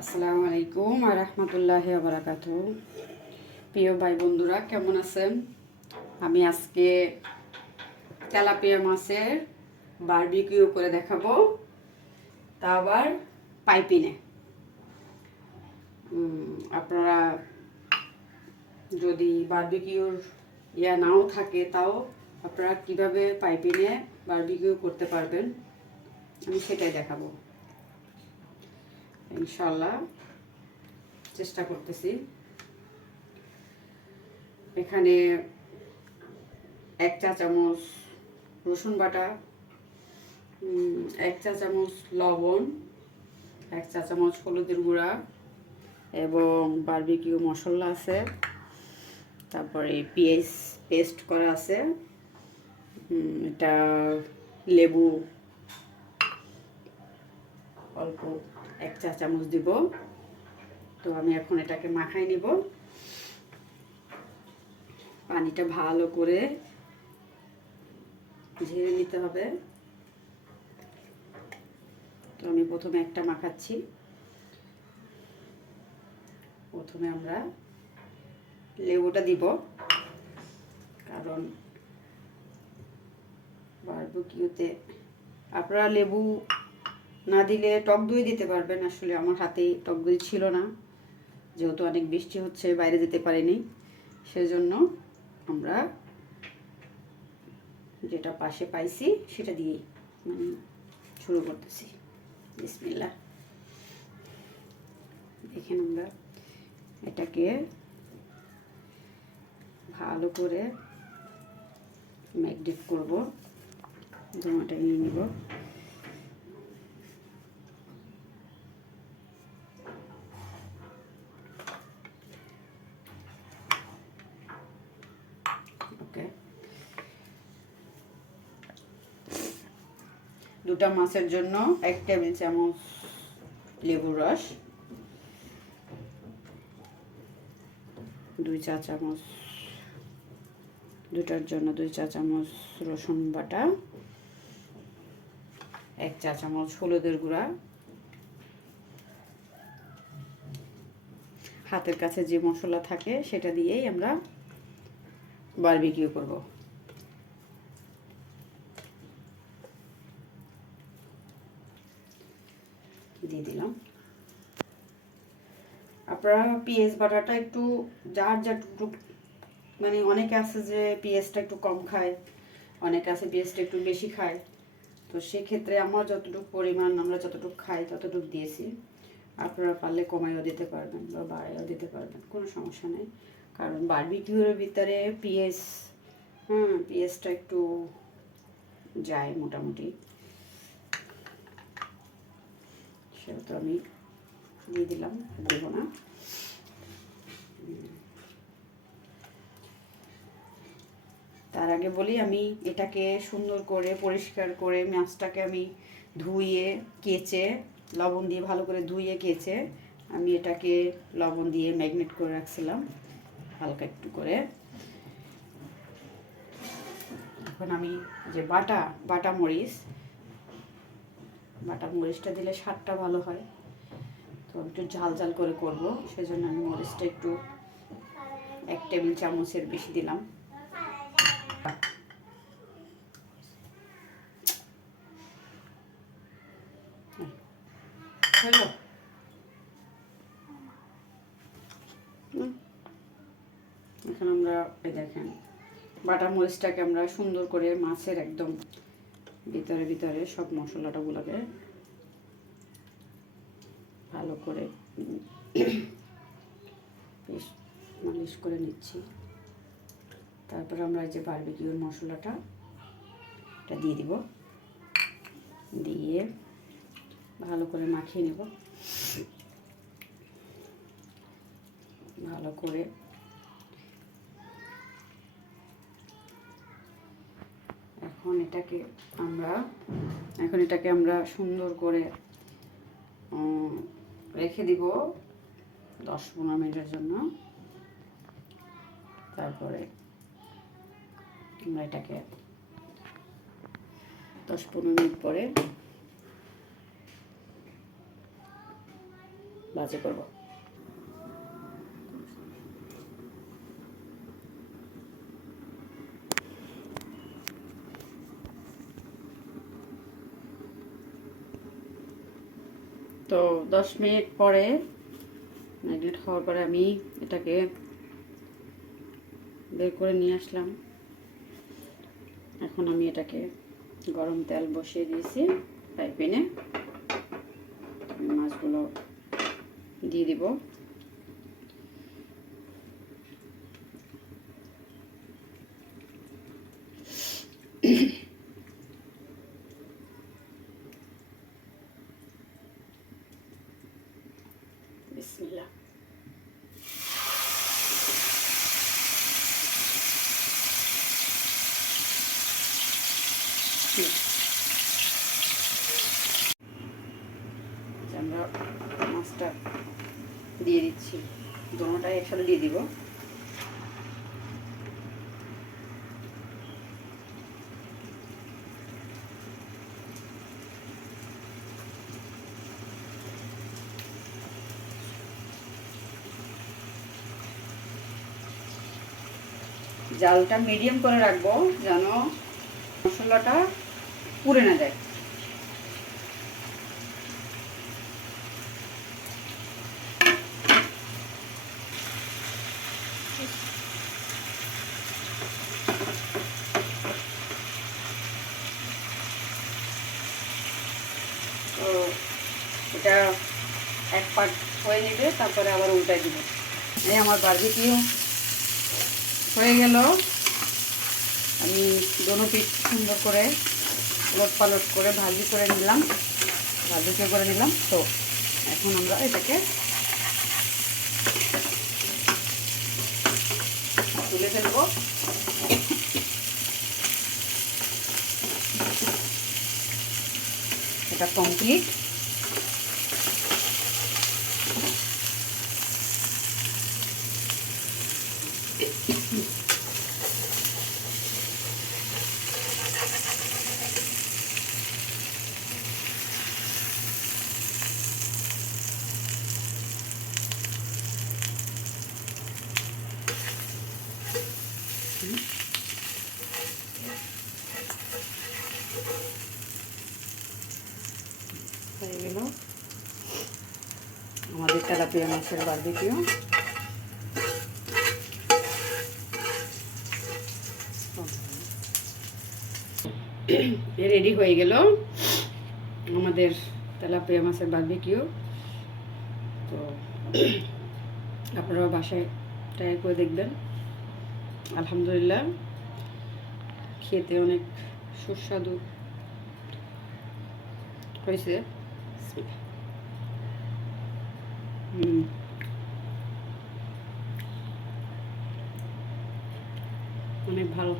আসসালামু আলাইকুম ওয়া রাহমাতুল্লাহি ওয়া বারাকাতুহু। প্রিয় ভাই বন্ধুরা, কেমন আছেন? আমি আজকে তেলাপিয়া মাছের বারবিকিউ করে দেখাবো, তা আবার পাইপিনে। আপনারা যদি বারবিকিউর নাও থাকে, তাও আপনারা কিভাবে পাইপিনে বারবিকিউ করতে পারবেন আমি সেটাই দেখাবো ইনশাল্লাহ। চেষ্টা করতেছি। এখানে 1 চা চামচ রসুন বাটা, 1 চা চামচ লবণ, 1 চা চামচ হলুদের গুঁড়া এবং বারবিকিউ মশলা আছে। তারপরে পেঁয়াজ পেস্ট করা আছে। এটা লেবু অল্প 1 চা চামচ দিব। তো আমি এখন এটাকে মাখাই নিব। পানিটা ভালো করে ঝেড়ে নিতে হবে। তো আমি প্রথমে একটা মাখাচ্ছি। প্রথমে আমরা লেবুটা দিব, কারণ বারবিকিউতে আপনারা লেবু না দিলে টক দই দিতে পারবেন। আসলে আমার হাতে টক দই ছিল না, যেহেতু অনেক বৃষ্টি হচ্ছে, বাইরে যেতে পারিনি, সেজন্য আমরা যেটা পাশে পাইছি সেটা দিয়েই শুরু করতেছি। বিসমিল্লাহ। দেখেন, আমরা এটাকে ভালো করে ম্যাগনেট করব। ধোঁয়াটা নিয়ে নিব। ওকে, দুটা মাছের জন্য 1 টেবিল চামচ লেবুর রস, 2 চা চামচ, দুটার জন্য 2 চা চামচ রসুন বাটা, 1 চা চামচ হলুদের গুঁড়া। হাতের কাছে যে মশলা থাকে সেটা দিয়েই আমরা বারবিকিউ করব। দিয়ে দিলাম। আপনারা পেঁয়াজ বাটাটা একটু যার যতটুকু, অনেকে আছে যে পেঁয়াজটা একটু কম খায়, অনেকে আছে পেঁয়াজটা একটু বেশি খায়। তো সেক্ষেত্রে আমার যতটুকু পরিমাণ আমরা যতটুকু খাই ততটুকু দিয়েছি। আপনারা পারলে কমাইও দিতে পারবেন বা বাড়াইও দিতে পারবেন, কোনো সমস্যা নেই। কারণ বারবিকিউর ভিতরে পেঁয়াজটা একটু যায় মোটামুটি, সেটা আমি দিয়ে দিলাম, দেব না। তার আগে বলি, আমি এটাকে সুন্দর করে পরিষ্কার করে মাছটাকে আমি ধুয়ে কেচে লবণ দিয়ে ভালো করে ধুয়ে কেচে আমি এটাকে লবণ দিয়ে ম্যাগনেট করে রাখছিলাম হালকা একটু করে। এখন আমি যে বাটা মরিচটা দিলে স্বাদটা ভালো হয়। তো একটু ঝাল ঝাল করে করব, সেজন্য আমি মরিচটা একটু 1 টেবিল চামচের বেশি দিলাম। হলো, এখন আমরা দেখেন বাটা মরিচটাকে আমরা সুন্দর করে মাছের একদম ভিতরে ভিতরে সব মশলাটাগুলোকে ভালো করে মালিশ করে নিচ্ছি। তারপর আমরা এই যে বারবিকিউর মশলাটা এটা দিয়ে দিব, দিয়ে ভালো করে মাখিয়ে নেব। ভালো করে এখন এটাকে আমরা সুন্দর করে রেখে দিব 10-15 মিনিটের জন্য। তারপরে আমরা এটাকে 10-15 মিনিট পরে ভাজি করব। তো 10 মিনিট পরে, ম্যারিনেট হওয়ার পরে আমি এটাকে বের করে নিয়ে আসলাম। এখন আমি এটাকে গরম তেল বসিয়ে দিয়েছি ফ্রাই প্যানে। আমি মাছগুলো দিয়ে দিব। বিসমিল্লাহ। আমরা মাছটা দিয়ে দিচ্ছি, দোনোটাই একসাথে দিয়ে দিব। জালটা মিডিয়াম করে রাখবো যেন মশলাটা পুড়ে না যায়। তো এটা এক পার্ট হয়ে নেবে, তারপরে আবার উল্টাই দিব। এই আমার বারবিকিউ হয়ে গেল। আমি দোনো পিঠ সুন্দর করে লট পালট করে ভাজি করে নিলাম, তো এখন আমরা এটাকে তুলে ফেলবো। এটা কমপ্লিট। হয়ে গেল আমাদের তেলাপিয়া মাছের বারবিকিউ। রেডি হয়ে গেল আমাদের তেলাপিয়া মাছের বারবিকিউ। তো আপনারাও বাসায় ট্রাই করে দেখবেন। আলহামদুলিল্লাহ, খেতে অনেক সুস্বাদু হয়েছে। অনেক ভালো।